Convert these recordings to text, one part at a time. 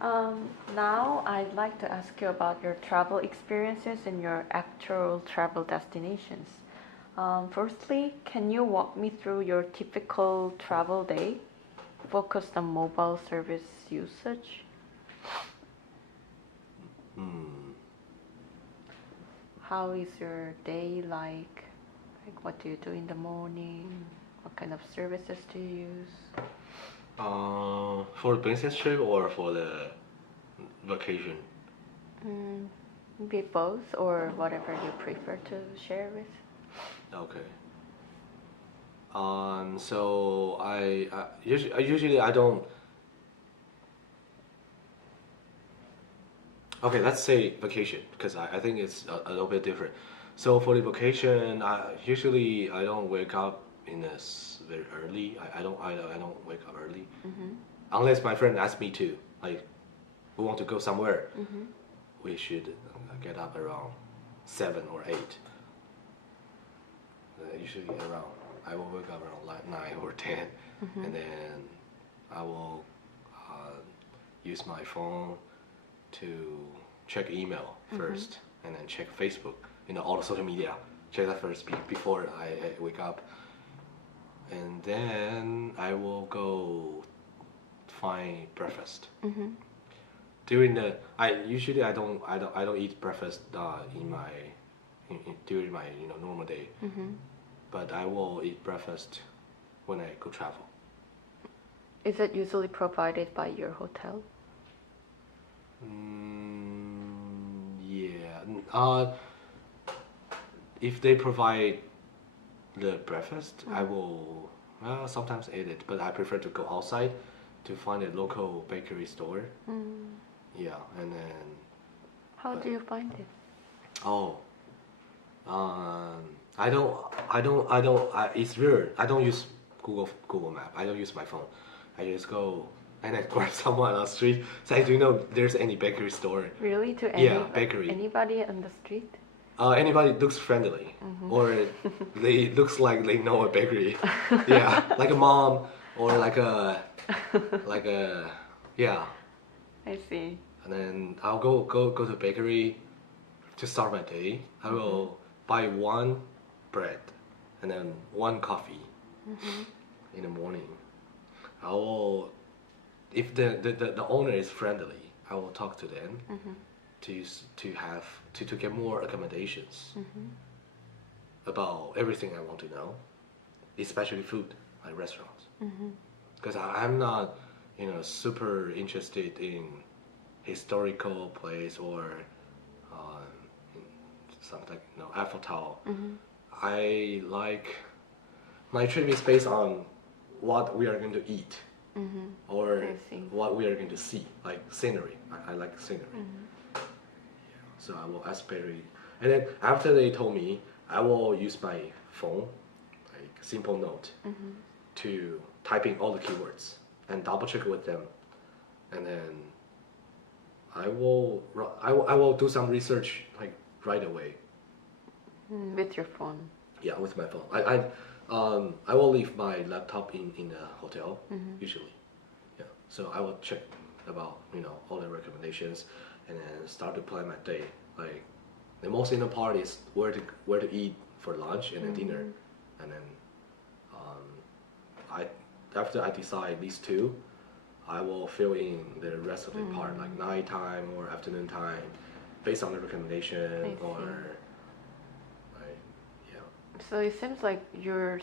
Now I'd like to ask you about your travel experiences and your actual travel destinations. Firstly, can you walk me through your typical travel day focused on mobile service usage? Hmm. How is your day like? Like, what do you do in the morning? What kind of services do you use? For the business trip or for the vacation? Mm, maybe both or whatever you prefer to share with. Okay. So usually I don't. Okay, let's say vacation because I think it's a little bit different. So for the vacation, usually I don't wake up in this very early. I don't wake up early Mm-hmm. unless my friend asks me to. Like, we want to go somewhere. Mm-hmm. We should get up around 7 or 8. Usually around. I will wake up around like 9 or 10, Mm-hmm. and then I will use my phone to check email first, and then check Facebook. All the social media. Check that first before I wake up, and then I will go find breakfast. Mm-hmm. During the I don't eat breakfast during my normal day, Mm-hmm. but I will eat breakfast when I go travel. Is it usually provided by your hotel? Yeah. If they provide the breakfast, I will sometimes eat it, but I prefer to go outside to find a local bakery store. Mm. Yeah, and then How do you find it? oh, um, it's weird. I don't use Google Map. I don't use my phone. I just go and I grab someone on the street. Say, do you know there's any bakery store? Really, to Yeah, bakery. anybody on the street? Anybody looks friendly, or they looks like they know a bakery. Yeah, like a mom or like a yeah. I see. And then I'll go to bakery to start my day. I will buy one bread and then one coffee in the morning. I will, if the owner is friendly, I will talk to them to get more accommodations about everything I want to know, especially food, like restaurants. Because I'm not, super interested in historical place or um, something like Eiffel Tower. I like my trip is based on what we are going to eat or I see. what we are going to see, like scenery. I like scenery. So I will ask Barry, and then after they told me, I will use my phone, like simple note, to type in all the keywords and double check with them, and then I will do some research like right away. With your phone. Yeah, with my phone. I will leave my laptop in the hotel usually. Yeah, so I will check about all the recommendations, and then start to plan my day. Like the most important part is where to eat for lunch and then dinner, and then I after I decide these two, I will fill in the rest of the part like nighttime or afternoon time, based on the recommendation I or see. like yeah. So it seems like your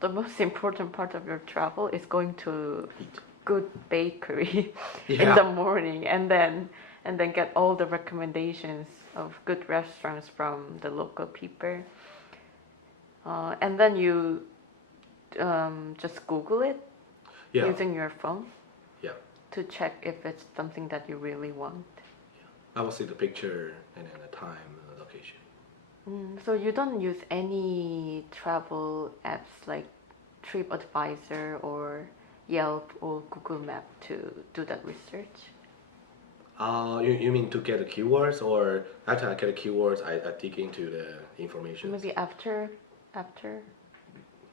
the most important part of your travel is going to Eat. good bakery in Yeah. the morning, and then get all the recommendations of good restaurants from the local people. And then you just Google it Yeah. using your phone Yeah. to check if it's something that you really want. I will see the picture and then the time and the location. So you don't use any travel apps like TripAdvisor or Yelp or Google Map to do that research? You mean to get the keywords, or after I get the keywords, I dig into the information? Maybe after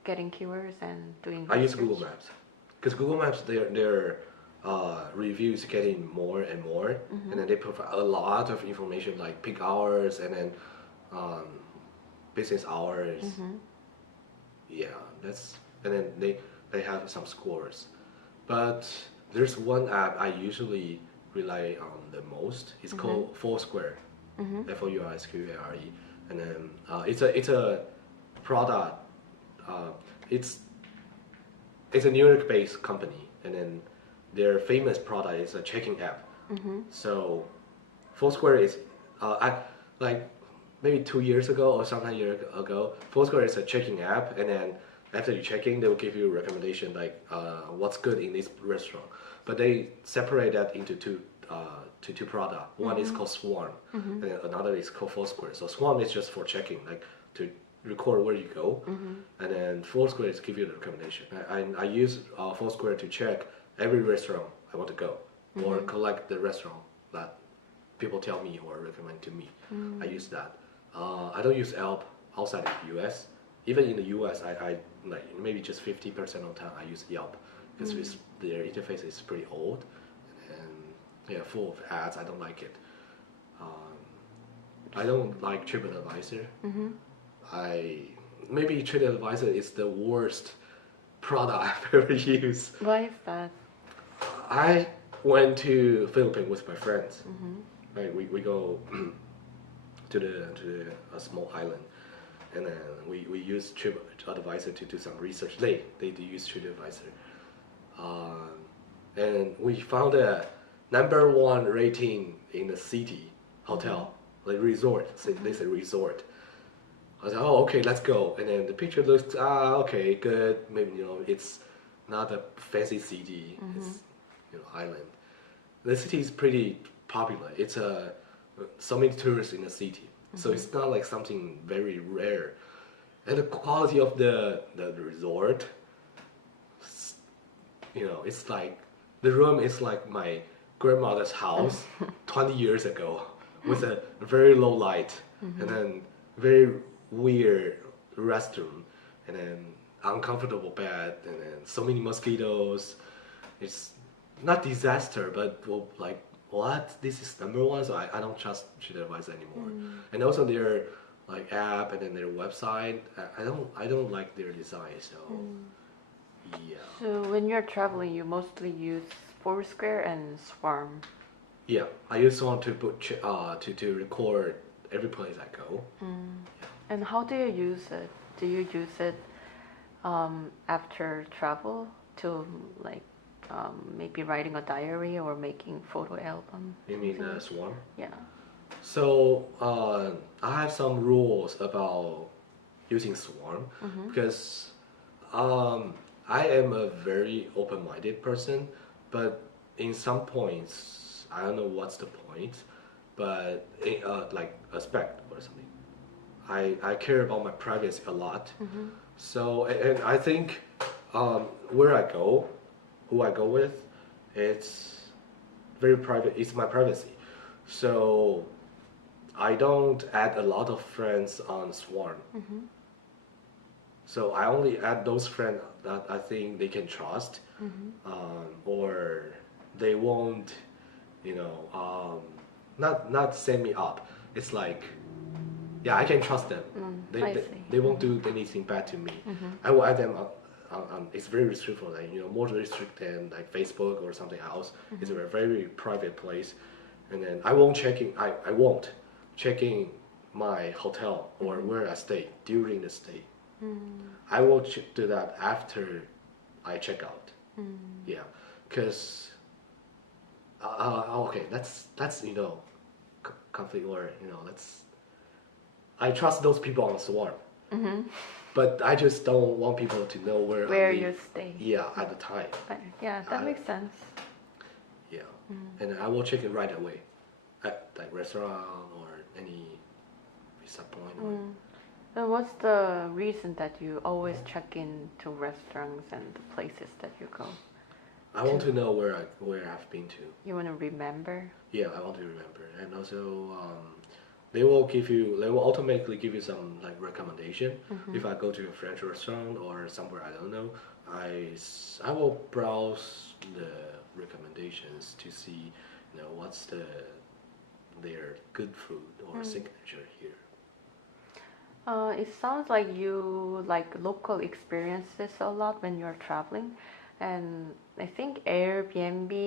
getting keywords and doing I use research? Google Maps because Google Maps they're reviews getting more and more, and then they provide a lot of information like peak hours and then um, business hours. Yeah, and then they have some scores. But there's one app I usually rely on the most. It's called Foursquare. Foursquare, and then it's a product. Uh, it's it's a New York-based company, and then their famous product is a checking app. So Foursquare is like maybe 2 years ago or sometime year ago. Foursquare is a checking app, and then after you check in, they will give you a recommendation like what's good in this restaurant. But they separate that into two products. One is called Swarm, and then another is called Foursquare. So Swarm is just for checking, like to record where you go, and then Foursquare is give you the recommendation. I use Foursquare to check every restaurant I want to go, or collect the restaurant that people tell me or recommend to me. I use that. I don't use Yelp outside of the US. Even in the US, I like maybe just 50% of the time I use Yelp because their interface is pretty old and yeah, full of ads. I don't like it. I don't like TripAdvisor. Maybe TripAdvisor is the worst product I've ever used. Why is that? I went to Philippines with my friends. Right, we go to a small island, and then we use TripAdvisor to do some research. They do use TripAdvisor, and we found a #1 rating in the city hotel, like resort. They say resort. I was like, oh, okay, let's go. And then the picture looks, okay, good. Maybe, it's not a fancy city. It's, island. The city is pretty popular. It's so many tourists in the city. So it's not like something very rare. And the quality of the resort, it's like, the room is like my grandmother's house 20 years ago with a very low light and then very weird restroom and then uncomfortable bed and then so many mosquitoes. It's not disaster, but like what? This is #1, so I don't trust TripAdvisor anymore. And also their like app and then their website, I don't like their design. So yeah. So when you're traveling, you mostly use Foursquare and Swarm. Yeah, I just want to put to record every place I go. And how do you use it? Do you use it after travel to like maybe writing a diary or making photo album? You mean the Swarm? Yeah. So I have some rules about using Swarm because I am a very open-minded person, but in some points I don't know what's the point, but like aspect or something. I care about my privacy a lot. So and I think where I go, who I go with, it's very private. It's my privacy. So I don't add a lot of friends on Swarm. So I only add those friends that I think they can trust, or they won't, not set me up. It's like, yeah, I can trust them. They won't do anything bad to me. I will add them on it's very restricted, like, more restricted than like Facebook or something else. It's a very private place, and then I won't checking my hotel or where I stay during the stay. I will do that after I check out. Yeah, because okay, that's conflict, or let's. I trust those people on Swarm, but I just don't want people to know where you stay. Yeah, at the time. Yeah, that makes sense. Yeah, and I will check it right away, at like restaurant or any restaurant point. And what's the reason that you always check in to restaurants and the places that you go? I want to know where I've been to. You want to remember? Yeah, I want to remember, and also they will automatically give you some like recommendation. If I go to a French restaurant or somewhere I don't know, I will browse the recommendations to see, what's their good food or signature here. It sounds like you like local experiences a lot when you're traveling, and I think Airbnb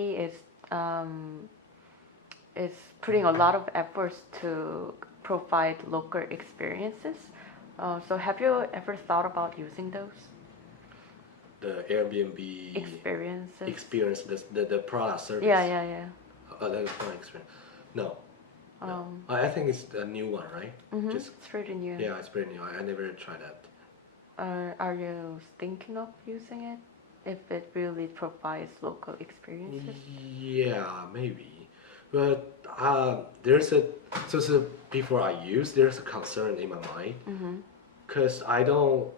is putting a lot of efforts to provide local experiences. So have you ever thought about using those The Airbnb experiences? experience, the product service. Yeah. The product experience. No. No. I think it's a new one, right? It's pretty new. Yeah, it's pretty new. I never tried that. Are you thinking of using it if it really provides local experiences? Yeah, maybe. But so before I use, there's a concern in my mind. Because I don't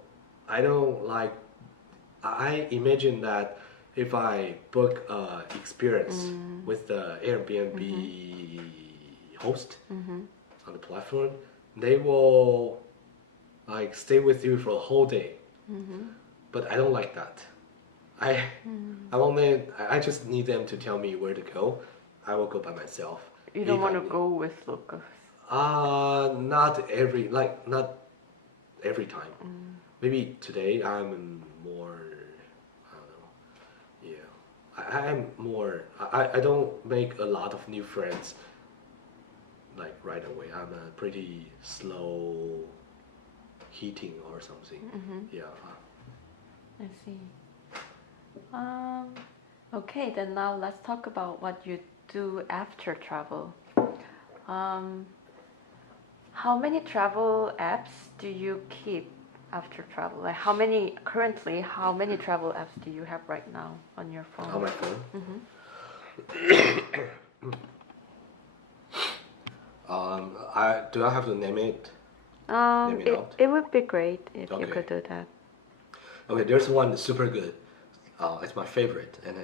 like, I imagine that if I book experience with the Airbnb host on the platform, they will like stay with you for a whole day. But I don't like that. I just need them to tell me where to go. I will go by myself. You don't want to go with locals? Not every time. Maybe today I'm more, I don't know. Yeah, I'm more. I don't make a lot of new friends like right away. I'm a pretty slow heating or something. Yeah. I see. Okay, then now let's talk about what you do after travel. How many travel apps do you keep after travel? Like how many travel apps do you have right now on your phone? On my phone? Do I have to name it? Name it out? It would be great if you Okay. could do that. Okay, there's one that's super good. It's my favorite, and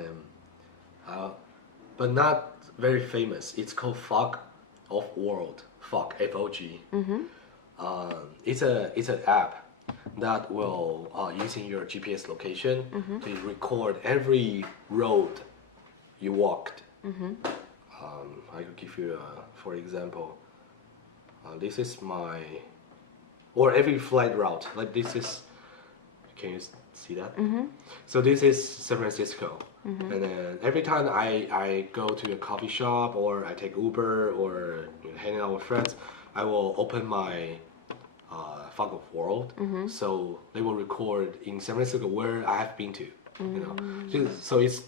but not very famous. It's called Fog of World. Fog, F-O-G. It's an app that will using your GPS location to record every road you walked. I could give you, for example, this is my, or every flight route. Like this is, can you see that? So this is San Francisco. And then every time I go to a coffee shop or I take Uber or hang out with friends, I will open my Fog of World. So they will record in San Francisco where I have been to. So it's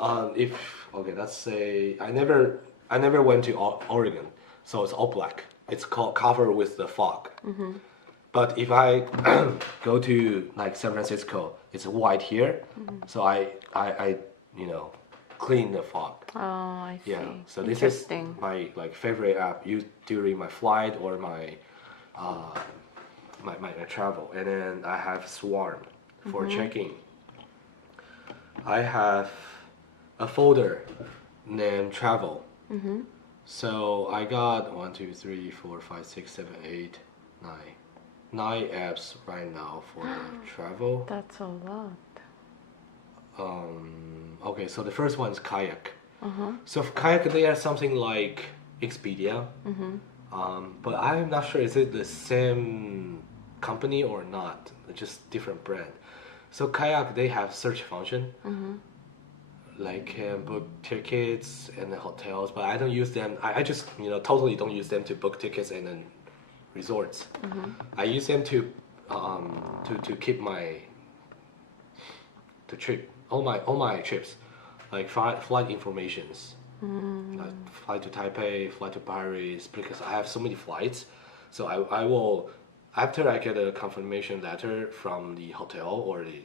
let's say I never went to Oregon, so it's all black. It's called covered with the fog. But if I go to like San Francisco, it's white here. So I clean the fog. Oh, I see. Yeah. So this is Interesting. my like favorite app used during my flight or my travel. And then I have Swarm for checking. I have a folder named Travel. So I got 1, 2, 3, 4, 5, 6, 7, 8, 9 apps right now for travel. That's a lot. Okay, so the first one is Kayak. So for Kayak, they are something like Expedia. But I'm not sure is it the same company or not. It's just different brand. So Kayak, they have search function. Like can book tickets and the hotels, but I don't use them. I just totally don't use them to book tickets and then resorts. I use them to keep my trip, all my trips, like flight informations, like flight to Taipei, flight to Paris, because I have so many flights. So I will, after I get a confirmation letter from the hotel or the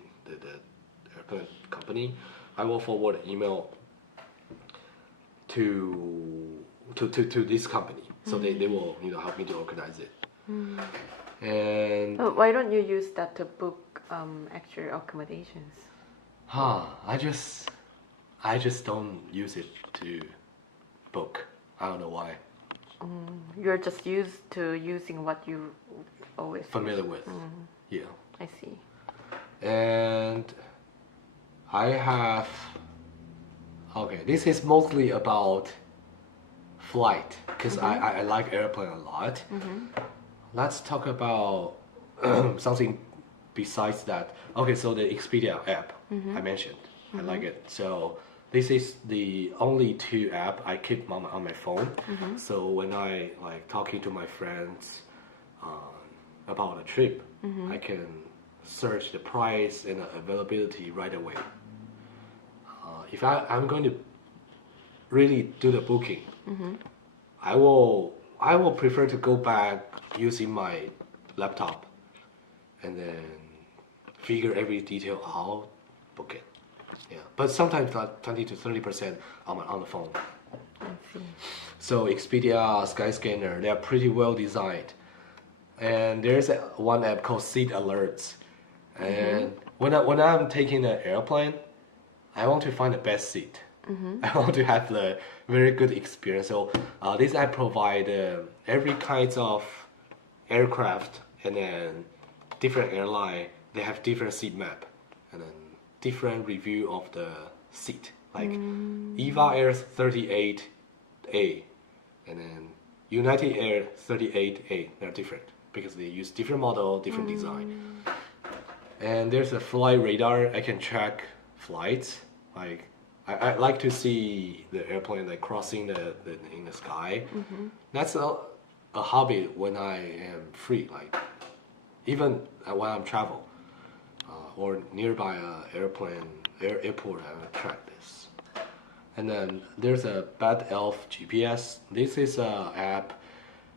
airplane company, I will forward an email to this company, so they will help me to organize it. And Why don't you use that to book actual accommodations? I just don't use it to book. I don't know why. You're just used to using what you always Familiar with. Yeah. I see. And I have Okay, this is mostly about flight because I like airplane a lot. Let's talk about something besides that. Okay, so the Expedia app I mentioned, I like it. So this is the only two app I keep on my phone. So when I like talking to my friends about a trip, I can search the price and the availability right away. If I'm going to really do the booking, I will prefer to go back using my laptop and then figure every detail out, book it. Yeah, but sometimes like 20 to 30% on the phone. I see. So Expedia, Skyscanner, they are pretty well designed. And there's one app called Seat Alerts. And when I'm taking an airplane, I want to find the best seat. I want to have the very good experience. So this app provide every kinds of aircraft and then different airline. They have different seat map and then different review of the seat. Like EVA Air 38A and then United Air 38A. They're different because they use different model, different design. And there's a flight radar. I can track flights. Like I like to see the airplane like crossing the in the sky. That's a hobby when I am free. Like even when I'm travel or nearby airport, I will track this. And then there's a Bad Elf GPS. This is a app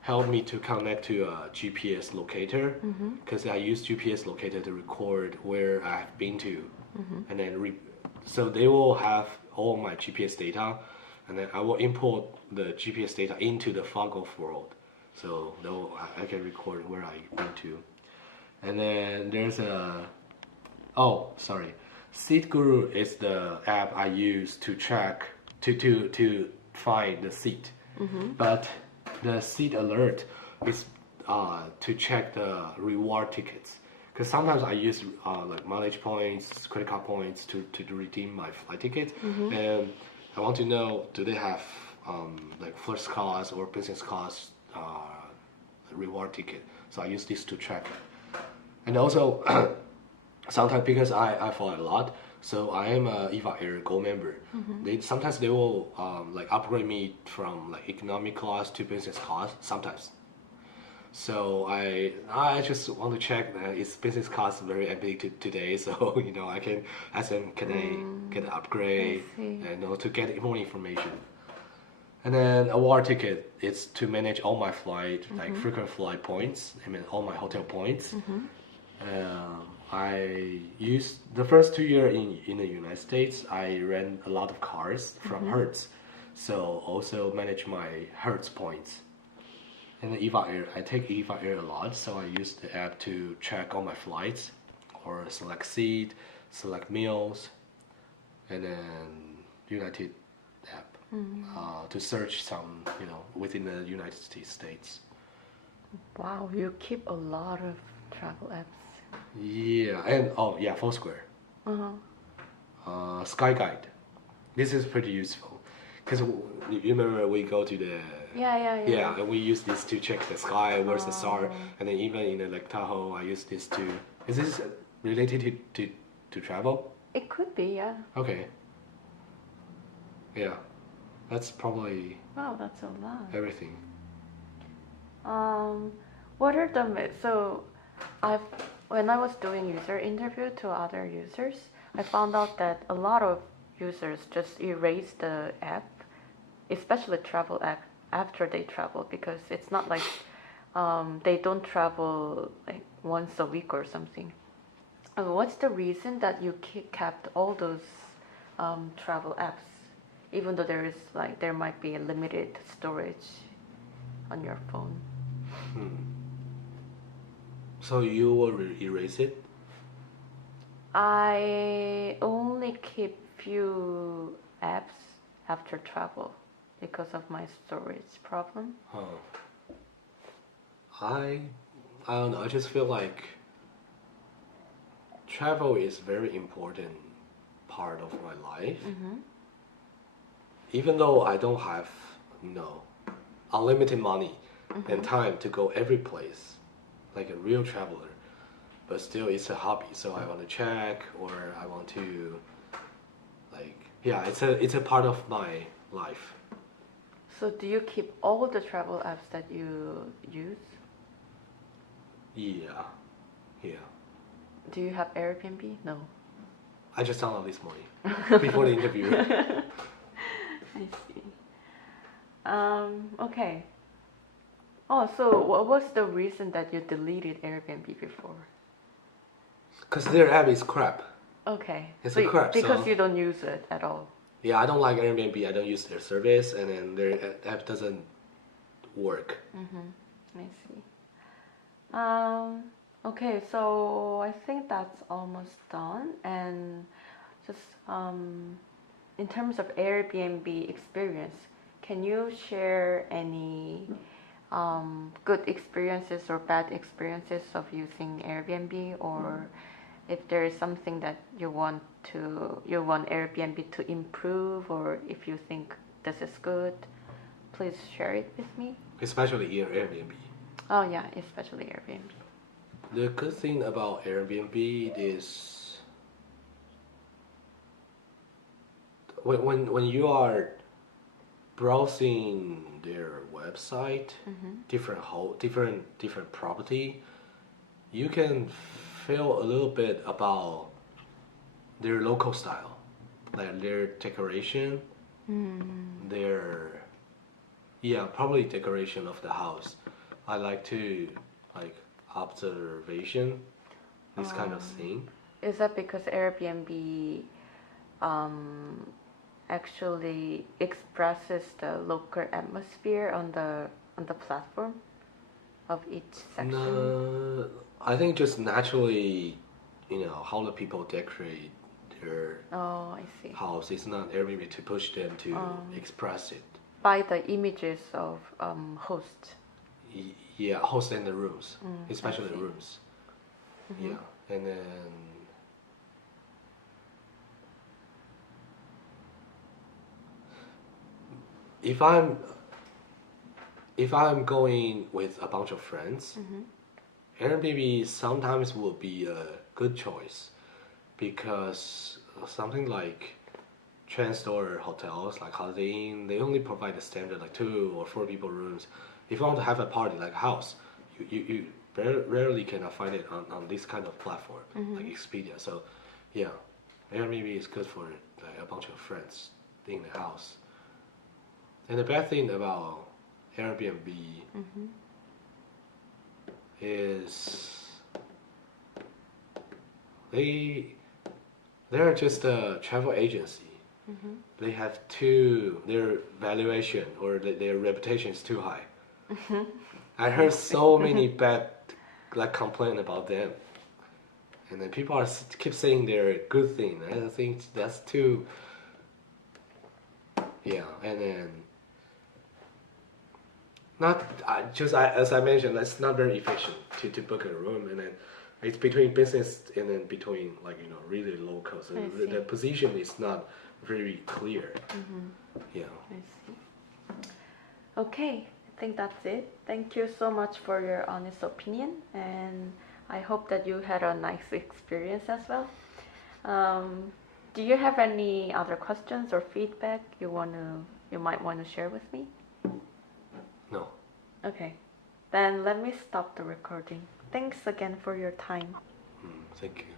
help me to connect to a GPS locator because I use GPS locator to record where I've been to, and then so they will have all my GPS data, and then I will import the GPS data into the Fog world, so I can record where I went to. And then there's Seat Guru is the app I use to track to find the seat, but the Seat Alert is to check the reward tickets. Because sometimes I use like mileage points, credit card points to redeem my flight ticket, and I want to know do they have like first class or business class reward ticket. So I use this to track it, and also sometimes because I fly a lot, so I am a EVA Air Gold member. Sometimes they will like upgrade me from like economic class to business class. Sometimes. So I just want to check that is business class very empty today. So I can ask them can I get an upgrade and to get more information. And then award ticket is to manage all my flight like frequent flight points. I mean all my hotel points. I used the first 2 years in the United States. I rent a lot of cars from Hertz, so also manage my Hertz points. And the EVA Air, I take EVA Air a lot, so I use the app to track all my flights, or select seat, select meals, and then United app to search some, within the United States. Wow, you keep a lot of travel apps. Yeah, and Foursquare. Sky Guide. This is pretty useful because you remember we go to the Yeah, and we use this to check the sky, where's the star, and then even in the Lake Tahoe, I use this to. Is this related to travel? It could be, yeah. Okay. Yeah, that's probably. Wow, that's a lot. Everything. What are the myths? So, when I was doing user interview to other users, I found out that a lot of users just erase the app, especially travel app, after they travel because it's not like they don't travel like once a week or something. What's the reason that you kept all those travel apps, even though there might be a limited storage on your phone? So you will erase it? I only keep few apps after travel because of my storage problem. I don't know. I just feel like travel is very important part of my life. even though I don't have, you know, unlimited money and time to go every place, like a real traveler, but still it's a hobby. So I want to check, or I want to, like, yeah, it's a part of my life. So do you keep all the travel apps that you use? Yeah, yeah. Do you have Airbnb? No. I just downloaded this morning before the interview. I see. Okay. Oh, so what was the reason that you deleted Airbnb before? Because their app is crap. Okay. It's So a crap. because So you don't use it at all. yeah, I don't like Airbnb. I don't use their service, and then their app doesn't work. I see. Okay, so I think that's almost done. And just in terms of Airbnb experience, can you share any good experiences or bad experiences of using Airbnb, or if there is something that you want Airbnb to improve, or if you think this is good, please share it with me. Especially in Airbnb. Oh yeah, especially Airbnb. The good thing about Airbnb is when you are browsing their website, different property, you can feel a little bit about their local style, like their decoration, their probably decoration of the house. I like to like observation, this kind of thing. Is that because Airbnb um, actually expresses the local atmosphere on the platform of each section? No, I think just naturally, how the people decorate their Oh, I see. house. It's not Airbnb to push them to express it. By the images of hosts. Yeah, host in the rooms, I especially the see. rooms. Yeah, and then if I'm going with a bunch of friends, Airbnb sometimes will be a good choice because something like chain store hotels like Holiday Inn, they only provide the standard like 2 or 4 people rooms. If you want to have a party like a house, you rarely cannot find it on this kind of platform like Expedia. So yeah, Airbnb is good for like a bunch of friends in the house. And the bad thing about Airbnb is they're just a travel agency. They have their valuation or their reputation is too high. I heard so many bad like complaint about them, and then people keep saying they're a good thing. I think that's too. Yeah, and then not as I mentioned, that's not very efficient to book a room, and then it's between business and then between like really local. So the position is not very clear. Yeah. I see. Okay, I think that's it. Thank you so much for your honest opinion, and I hope that you had a nice experience as well. Do you have any other questions or feedback you might want to share with me? No. Okay, then let me stop the recording. Thanks again for your time. Thank you.